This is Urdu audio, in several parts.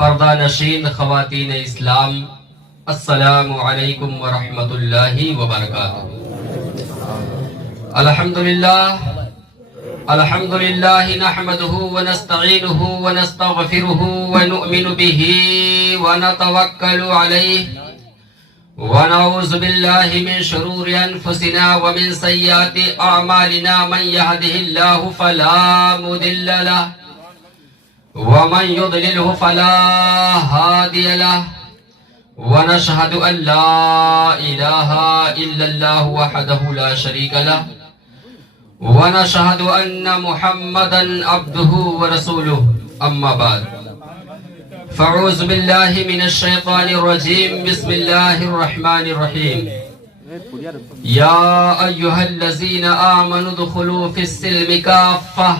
پردہ نشین خواتین اسلام، السلام علیکم ورحمۃ اللہ وبرکاتہ۔ الحمدللہ نحمده ونستعینه ونستغفره ونؤمن به ونتوکل علیہ ونعوذ باللہ من شرور انفسنا ومن سیئات اعمالنا، من يهده الله فلا مضل له ومن يضلله فلا هادي له، ونشهد أن لا إله إلا الله وحده لا شريك له، ونشهد أن محمدا عبده ورسوله، أما بعد فاعوذ بالله من الشيطان الرجيم، بسم الله الرحمن الرحيم، يا أيها الذين آمنوا ادخلوا في السلم كافة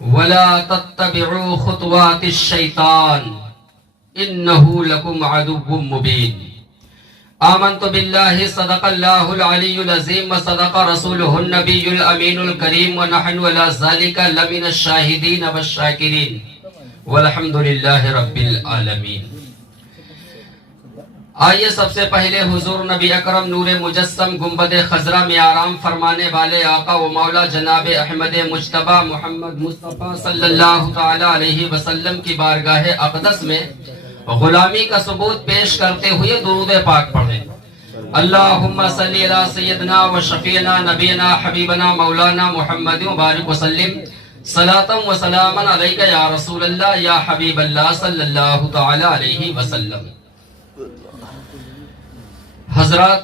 ولا تتبعوا خطوات الشيطان إنه لكم عدو مبين۔ آمنت بالله صدق الله العلي العظيم وصدق رسوله النبي الأمين الكريم، ونحن على ذلك لمن الشاهدين والشاكرين، والحمد لله رب العالمين۔ آئیے سب سے پہلے حضور نبی اکرم نور مجسم گنبد خضرا میں آرام فرمانے والے آقا و مولا جناب احمد مجتبی محمد مصطفیٰ صلی اللہ تعالی علیہ وسلم کی بارگاہ اقدس میں غلامی کا ثبوت پیش کرتے ہوئے درود پاک پڑھیں۔ اللہم صلی علی سیدنا و شفیعنا نبینا حبیبنا مولانا محمد مبارک وسلم، صلاۃ و سلاما علیک یا رسول اللہ یا حبیب اللہ صلی اللہ تعالی علیہ وسلم۔ حضرات،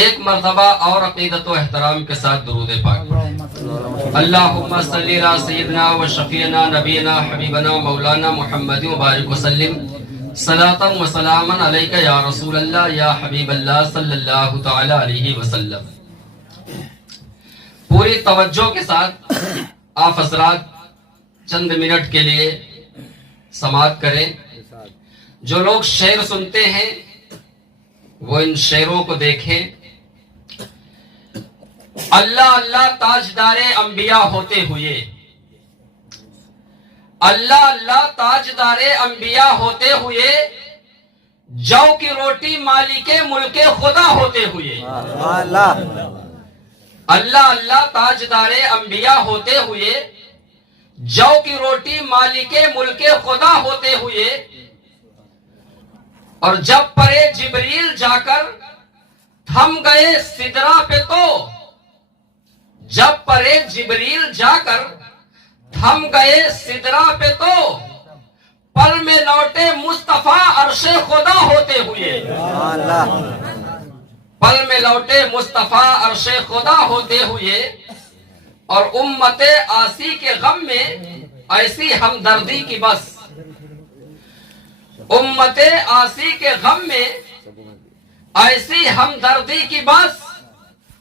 ایک مرتبہ اور عقیدت و احترام کے ساتھ درود پاک پڑھیں۔ اللہم صلی علی سیدنا و شفیعنا نبینا حبیبنا مولانا محمد مبارک وسلم، صلاۃ و سلاما علیک یا رسول اللہ یا حبیب اللہ صلی اللہ تعالی علیہ وسلم۔ پوری توجہ کے ساتھ آپ حضرات چند منٹ کے لیے سماعت کریں۔ جو لوگ شعر سنتے ہیں وہ ان شعروں کو دیکھیں۔ اللہ اللہ تاجدار انبیاء ہوتے ہوئے، اللہ اللہ تاجدار انبیاء ہوتے ہوئے، جو کی روٹی مالک ملک خدا ہوتے ہوئے، اللہ اللہ تاجدار انبیاء ہوتے ہوئے، جو کی روٹی مالک ملک خدا ہوتے ہوئے، اور جب پرے جبریل جا کر تھم گئے سدرا پہ تو، جب پرے جبریل جا کر تھم گئے سدرا پہ تو، پل میں لوٹے مصطفیٰ عرش خدا ہوتے ہوئے، پل میں لوٹے مصطفیٰ عرش خدا ہوتے ہوئے، اور امت آسی کے غم میں ایسی ہمدردی کی بس، امت آسی کے غم میں ایسی ہمدردی کی بس،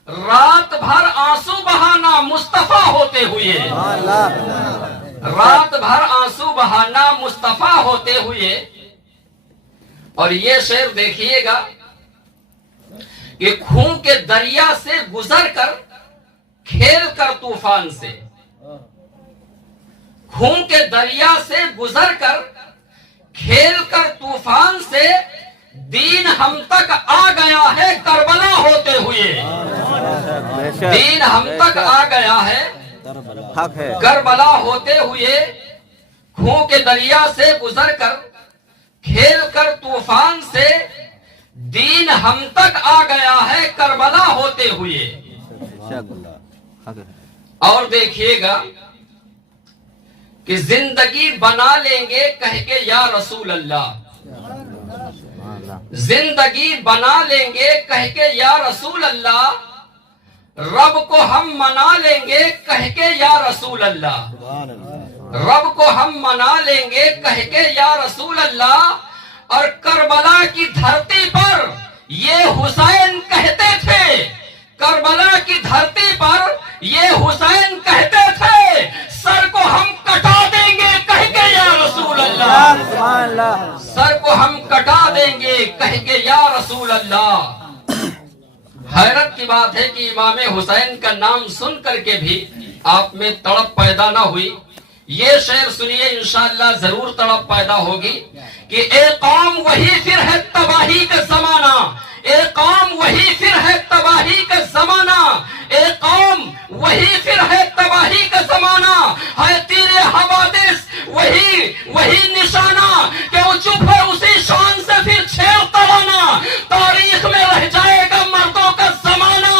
رات بھر آنسو بہانا مصطفیٰ ہوتے ہوئے، رات بھر آنسو بہانا مصطفیٰ ہوتے ہوئے۔ اور یہ شعر دیکھیے گا کہ خون کے دریا سے گزر کر کھیل کر طوفان سے، خون کے دریا سے گزر کر کھیل کر طوفان سے، دین ہم تک آ گیا ہے کربلا ہوتے ہوئے، دین ہم تک آ گیا ہے کربلا ہوتے ہوئے، خون کے دریا سے گزر کر کھیل کر طوفان سے، دین ہم تک آ گیا ہے کربلا ہوتے ہوئے۔ اور دیکھیے گا کہ زندگی بنا لیں گے کہہ کے یا رسول اللہ، زندگی بنا لیں گے کہہ کے یا رسول اللہ، رب کو ہم منا لیں گے کہہ کے یا رسول اللہ، رب کو ہم منا لیں گے کہہ کے یا رسول اللہ۔ اور کربلا کی دھرتی پر یہ حسین کہتے تھے، کربلا کی دھرتی پر یہ حسین کہتے تھے، سر کو ہم کٹا دیں گے کہہ کے یا رسول اللہ، سر کو ہم کٹا دیں گے کہہ کے یا رسول اللہ۔ حیرت کی بات ہے کہ امام حسین کا نام سن کر کے بھی آپ میں تڑپ پیدا نہ ہوئی، یہ شعر سنیے، انشاءاللہ ضرور تڑپ پیدا ہوگی کہ ایک قوم وہی پھر ہے تباہی کا زمانہ، ایک قوم وہی پھر ہے تباہی کا زمانہ، ایک قوم وہی پھر ہے تباہی کا زمانہ، ہے تیرے حوادث وہی نشانہ کہ وہ چپ ہے اسی شان سے پھر چھیڑ ترانا، تاریخ میں رہ جائے گا مردوں کا زمانہ،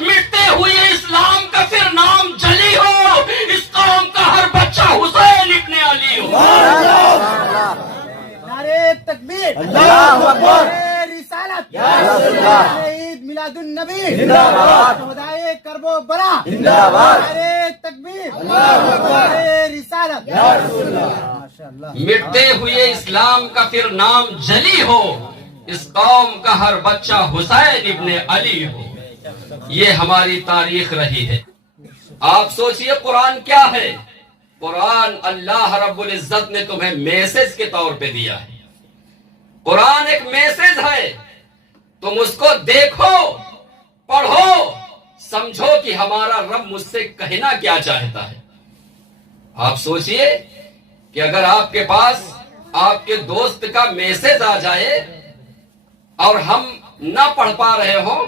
مٹتے ہوئے اسلام کا پھر نام جلی ہو، اس قوم کا ہر بچہ حسین ابن علی ہو۔ نعرے تکبیر، اللہ اکبر، رسالت، عید میلاد النبی، شہدائے کرب و بلا، نعرے تکبیر، اللہ اکبر، رسالت، ماشاءاللہ۔ مٹتے ہوئے اسلام کا پھر نام جلی ہو، اس قوم کا ہر بچہ حسین ابن علی ہو۔ یہ ہماری تاریخ رہی ہے۔ آپ سوچئے قرآن کیا ہے؟ قرآن اللہ رب العزت نے تمہیں میسج کے طور پہ دیا ہے۔ قرآن ایک میسج ہے، تم اس کو دیکھو، پڑھو، سمجھو کہ ہمارا رب مجھ سے کہنا کیا چاہتا ہے۔ آپ سوچئے کہ اگر آپ کے پاس آپ کے دوست کا میسج آ جائے اور ہم نہ پڑھ پا رہے ہوں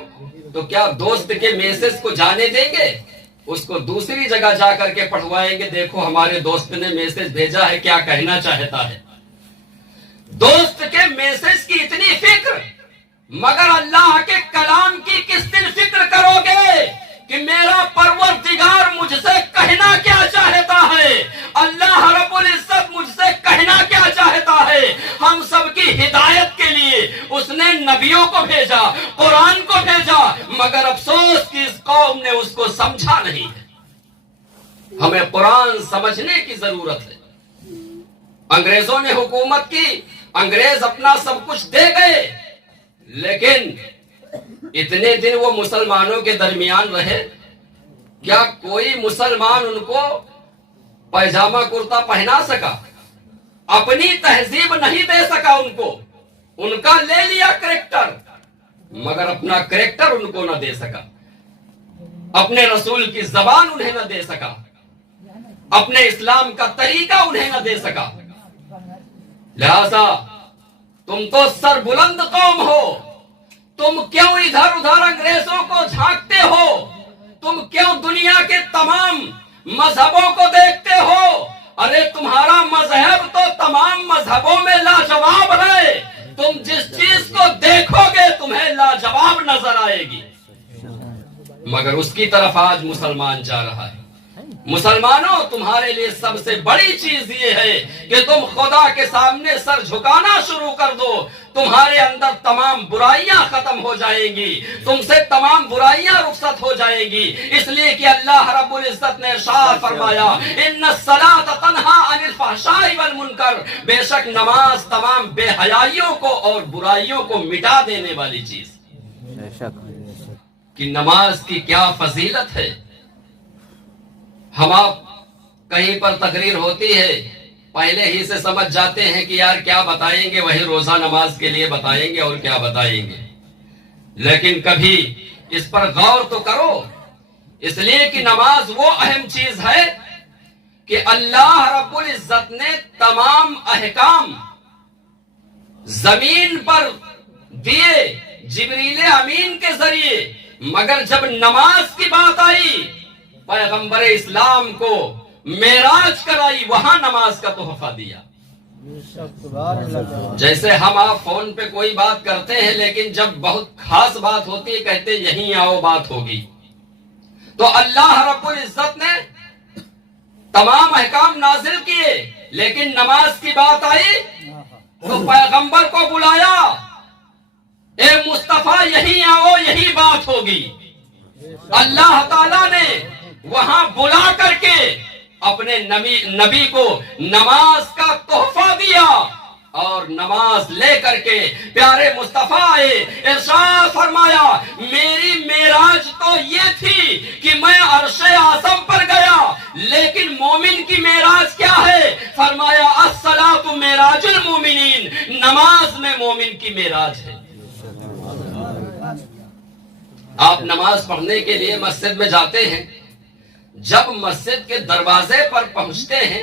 تو کیا دوست کے میسج کو جانے دیں گے؟ اس کو دوسری جگہ جا کر کے پڑھوائیں گے، دیکھو ہمارے دوست نے میسج بھیجا ہے، کیا کہنا چاہتا ہے۔ دوست کے میسج کی اتنی فکر، مگر اللہ کے کلام کی کس دن فکر کرو گے کہ میرا پروردگار مجھ سے کہنا کیا چاہتا ہے، اللہ رب العزت مجھ سے کہنا کیا چاہتا ہے۔ ہم سب کی ہدایت کے لیے اس نے نبیوں کو بھیجا، قرآن کو بھیجا، مگر افسوس کہ اس قوم نے اس کو سمجھا نہیں ہے۔ ہمیں قرآن سمجھنے کی ضرورت ہے۔ انگریزوں نے حکومت کی، انگریز اپنا سب کچھ دے گئے، لیکن اتنے دن وہ مسلمانوں کے درمیان رہے، کیا کوئی مسلمان ان کو پیجامہ کرتا پہنا سکا؟ اپنی تہذیب نہیں دے سکا ان کو، ان کا لے لیا کریکٹر، مگر اپنا کریکٹر ان کو نہ دے سکا، اپنے رسول کی زبان انہیں نہ دے سکا، اپنے اسلام کا طریقہ انہیں نہ دے سکا۔ لہذا تم تو سر بلند قوم ہو، تم کیوں ادھر ادھر انگریزوں کو جھانکتے ہو؟ تم کیوں دنیا کے تمام مذہبوں کو دیکھتے ہو؟ ارے تمہارا مذہب تو تمام مذہبوں میں لاجواب ہے، تم جس چیز کو دیکھو گے تمہیں لاجواب نظر آئے گی، مگر اس کی طرف آج مسلمان جا رہا ہے۔ مسلمانوں، تمہارے لیے سب سے بڑی چیز یہ ہے کہ تم خدا کے سامنے سر جھکانا شروع کر دو، تمہارے اندر تمام برائیاں ختم ہو جائیں گی، تم سے تمام برائیاں رخصت ہو جائیں گی، اس لیے کہ اللہ رب العزت نے ارشاد فرمایا ان الصلاۃ تنہی عن الفحشاء والمنکر، بے شک نماز تمام بے حیائیوں کو اور برائیوں کو مٹا دینے والی چیز۔ کہ نماز کی کیا فضیلت ہے۔ ہم آپ کہیں پر تقریر ہوتی ہے، پہلے ہی سے سمجھ جاتے ہیں کہ یار کیا بتائیں گے، وہی روزہ نماز کے لیے بتائیں گے اور کیا بتائیں گے، لیکن کبھی اس پر غور تو کرو، اس لیے کہ نماز وہ اہم چیز ہے کہ اللہ رب العزت نے تمام احکام زمین پر دیے جبریل امین کے ذریعے، مگر جب نماز کی بات آئی، پیغمبر اسلام کو معراج کرائی، وہاں نماز کا تحفہ دیا۔ جیسے ہم آپ فون پہ کوئی بات کرتے ہیں، لیکن جب بہت خاص بات ہوتی ہے کہتے یہیں آؤ بات ہوگی، تو اللہ رب العزت نے تمام احکام نازل کیے، لیکن نماز کی بات آئی تو پیغمبر کو بلایا، اے مصطفیٰ یہیں آؤ، یہی بات ہوگی۔ اللہ تعالیٰ نے وہاں بلا کر کے اپنے نبی کو نماز کا تحفہ دیا، اور نماز لے کر کے پیارے مصطفیٰ آئے، ارشاد فرمایا میری معراج تو یہ تھی کہ میں عرش اعظم پر گیا، لیکن مومن کی معراج کیا ہے؟ فرمایا الصلاۃ معراج المومنین، نماز میں مومن کی معراج ہے۔ آپ نماز پڑھنے کے لیے مسجد میں جاتے ہیں، جب مسجد کے دروازے پر پہنچتے ہیں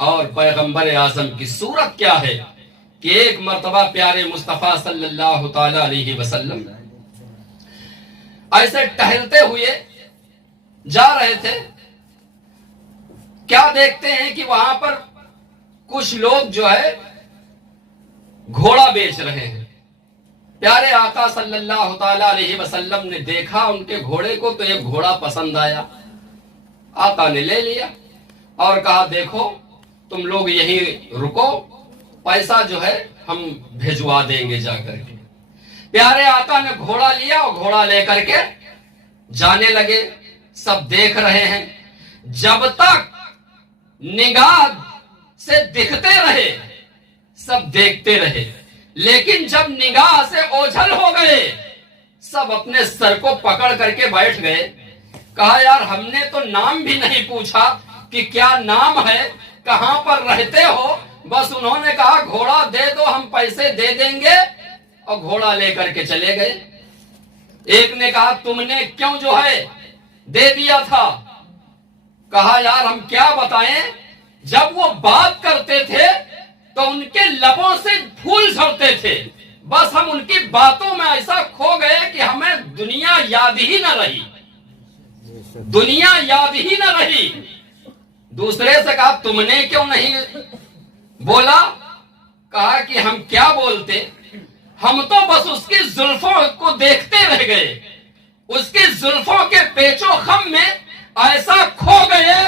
اور پیغمبر اعظم کی صورت کیا ہے کہ ایک مرتبہ پیارے مصطفیٰ صلی اللہ تعالی علیہ وسلم ایسے ٹہلتے ہوئے جا رہے تھے. کیا دیکھتے ہیں کہ وہاں پر کچھ لوگ جو ہے گھوڑا بیچ رہے ہیں. پیارے آقا صلی اللہ تعالی علیہ وسلم نے دیکھا ان کے گھوڑے کو تو ایک گھوڑا پسند آیا. آقا نے لے لیا اور کہا دیکھو تم لوگ یہیں رکو, پیسہ جو ہے ہم بھیجوا دیں گے جا کر کے. پیارے آقا نے گھوڑا لیا اور گھوڑا لے کر کے جانے لگے. سب دیکھ رہے ہیں, جب تک نگاہ سے دکھتے رہے سب دیکھتے رہے, لیکن جب نگاہ سے اوجھل ہو گئے سب اپنے سر کو پکڑ کر کے بیٹھ گئے. کہا یار ہم نے تو نام بھی نہیں پوچھا کہ کیا نام ہے, کہاں پر رہتے ہو, بس انہوں نے کہا گھوڑا دے دو ہم پیسے دے دیں گے, اور گھوڑا لے کر کے چلے گئے. ایک نے کہا تم نے کیوں جو ہے دے دیا تھا؟ کہا یار ہم کیا بتائیں, جب وہ بات کرتے تھے تو ان کے لبوں سے پھول جھڑتے تھے, بس ہم ان کی باتوں میں ایسا کھو گئے کہ ہمیں دنیا یاد ہی نہ رہی, دنیا یاد ہی نہ رہی. دوسرے سے کہا تم نے کیوں نہیں بولا؟ کہا کہ ہم کیا بولتے, ہم تو بس اس کی زلفوں کو دیکھتے رہ گئے, اس کی زلفوں کے پیچ و خم میں ایسا کھو گئے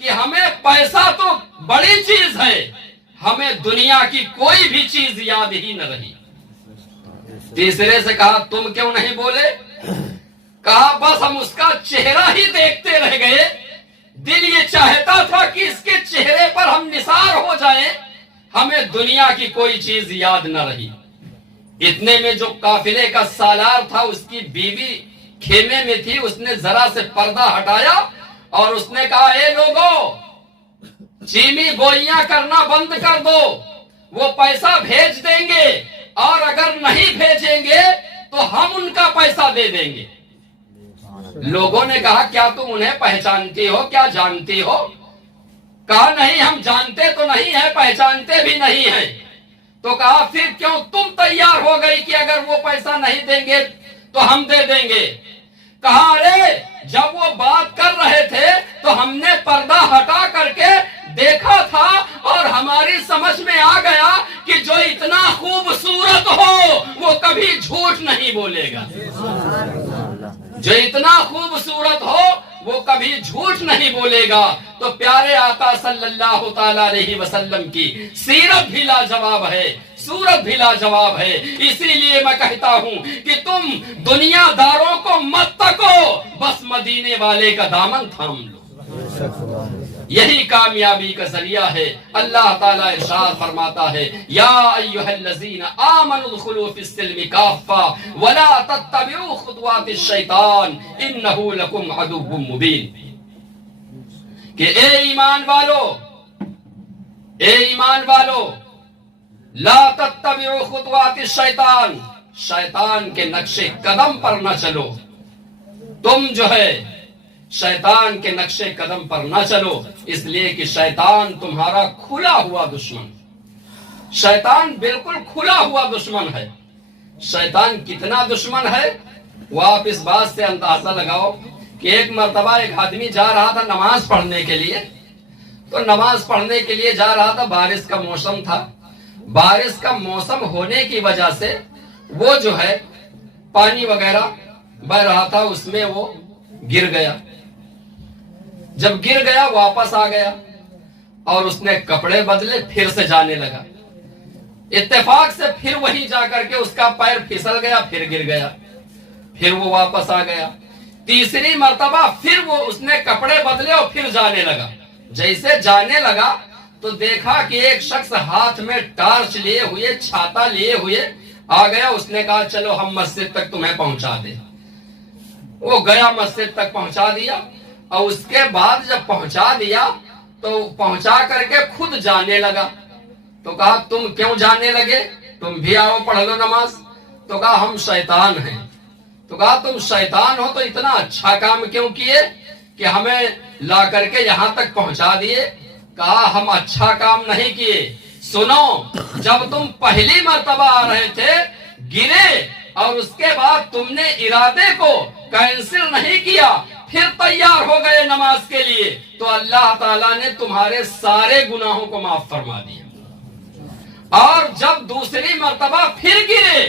کہ ہمیں پیسہ تو بڑی چیز ہے, ہمیں دنیا کی کوئی بھی چیز یاد ہی نہ رہی. تیسرے سے کہا تم کیوں نہیں بولے؟ کہا بس ہم اس کا چہرہ ہی دیکھتے رہ گئے, دل یہ چاہتا تھا کہ اس کے چہرے پر ہم نثار ہو جائیں, ہمیں دنیا کی کوئی چیز یاد نہ رہی. اتنے میں جو قافلے کا سالار تھا اس کی بیوی خیمے میں تھی, اس نے ذرا سے پردہ ہٹایا اور اس نے کہا اے لوگو چیمی گوئیاں کرنا بند کر دو, وہ پیسہ بھیج دیں گے اور اگر نہیں بھیجیں گے تو ہم ان کا پیسہ دے دیں گے. لوگوں نے کہا کیا تم انہیں پہچانتی ہو, کیا جانتی ہو؟ کہا نہیں ہم جانتے تو نہیں ہیں, پہچانتے بھی نہیں ہیں. تو کہا پھر کیوں تم تیار ہو گئی کہ اگر وہ پیسہ نہیں دیں گے تو ہم دے دیں گے؟ کہا ارے جب وہ بات کر رہے تھے تو ہم نے پردہ ہٹا کر کے دیکھا تھا اور ہماری سمجھ میں آ گیا کہ جو اتنا خوبصورت ہو وہ کبھی جھوٹ نہیں بولے گا, جو اتنا خوبصورت ہو وہ کبھی جھوٹ نہیں بولے گا. تو پیارے آقا صلی اللہ تعالی علیہ وسلم کی سیرت بھی لاجواب ہے, صورت بھی لاجواب ہے. اسی لیے میں کہتا ہوں کہ تم دنیا داروں کو مت تکو, بس مدینے والے کا دامن تھام لو, یہی کامیابی کا ذریعہ ہے. اللہ تعالیٰ ارشاد فرماتا ہے یا ایھا الذین آمنوا ادخلوا فی السلم کافہ ولا تتبعوا خطوات الشیطان انہ لکم عدو مبین. کہ اے ایمان والو لا تتبعوا خطوات الشیطان, شیطان کے نقش قدم پر نہ چلو, تم جو ہے شیطان کے نقش قدم پر نہ چلو, اس لیے کہ شیطان تمہارا کھلا ہوا دشمن, شیطان بالکل کھلا ہوا دشمن ہے. شیطان کتنا دشمن ہے وہ آپ اس بات سے اندازہ لگاؤ کہ ایک مرتبہ ایک آدمی جا رہا تھا نماز پڑھنے کے لیے, تو نماز پڑھنے کے لیے جا رہا تھا, بارش کا موسم تھا, بارش کا موسم ہونے کی وجہ سے وہ جو ہے پانی وغیرہ بہ رہا تھا, اس میں وہ گر گیا. جب گر گیا واپس آ گیا اور اس نے کپڑے بدلے, پھر سے جانے لگا. اتفاق سے پھر وہیں جا کر کے اس کا پیر پھسل گیا, پھر گر گیا, پھر وہ واپس آ گیا. تیسری مرتبہ پھر وہ اس نے کپڑے بدلے اور پھر جانے لگا. جیسے جانے لگا تو دیکھا کہ ایک شخص ہاتھ میں ٹارچ لیے ہوئے, چھاتا لیے ہوئے آ گیا. اس نے کہا چلو ہم مسجد تک تمہیں پہنچا دیں. وہ گیا مسجد تک پہنچا دیا, اور اس کے بعد جب پہنچا دیا تو پہنچا کر کے خود جانے لگا. تو کہا تم کیوں جانے لگے, تم بھی آؤ پڑھ لو نماز. تو کہا ہم شیطان ہیں. تو کہا تم شیطان ہو تو اتنا اچھا کام کیوں کیے کہ ہمیں لا کر کے یہاں تک پہنچا دیے. کہا ہم اچھا کام نہیں کیے. سنو، جب تم پہلی مرتبہ آ رہے تھے گرے اور اس کے بعد تم نے ارادے کو کینسل نہیں کیا، پھر تیار ہو گئے نماز کے لیے، تو اللہ تعالیٰ نے تمہارے سارے گناہوں کو معاف فرما دیا. اور جب دوسری مرتبہ پھر گرے،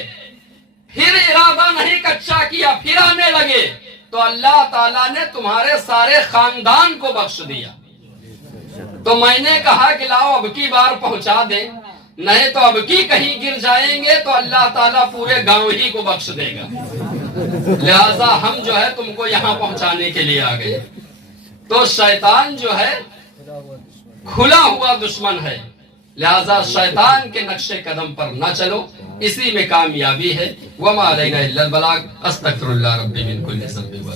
پھر ارادہ نہیں کچا کیا، پھر آنے لگے، تو اللہ تعالیٰ نے تمہارے سارے خاندان کو بخش دیا. تو میں نے کہا کہ لاؤ اب کی بار پہنچا دیں، نہیں تو اب کی کہیں گر جائیں گے تو اللہ تعالیٰ پورے گاؤں ہی کو بخش دے گا. لہذا ہم جو ہے تم کو یہاں پہنچانے کے لیے آ گئے. تو شیطان جو ہے کھلا ہوا دشمن ہے، لہذا شیطان کے نقش قدم پر نہ چلو، اسی میں کامیابی ہے. وما علینا الا البلاغ. استغفر اللہ ربی من کل ذنب و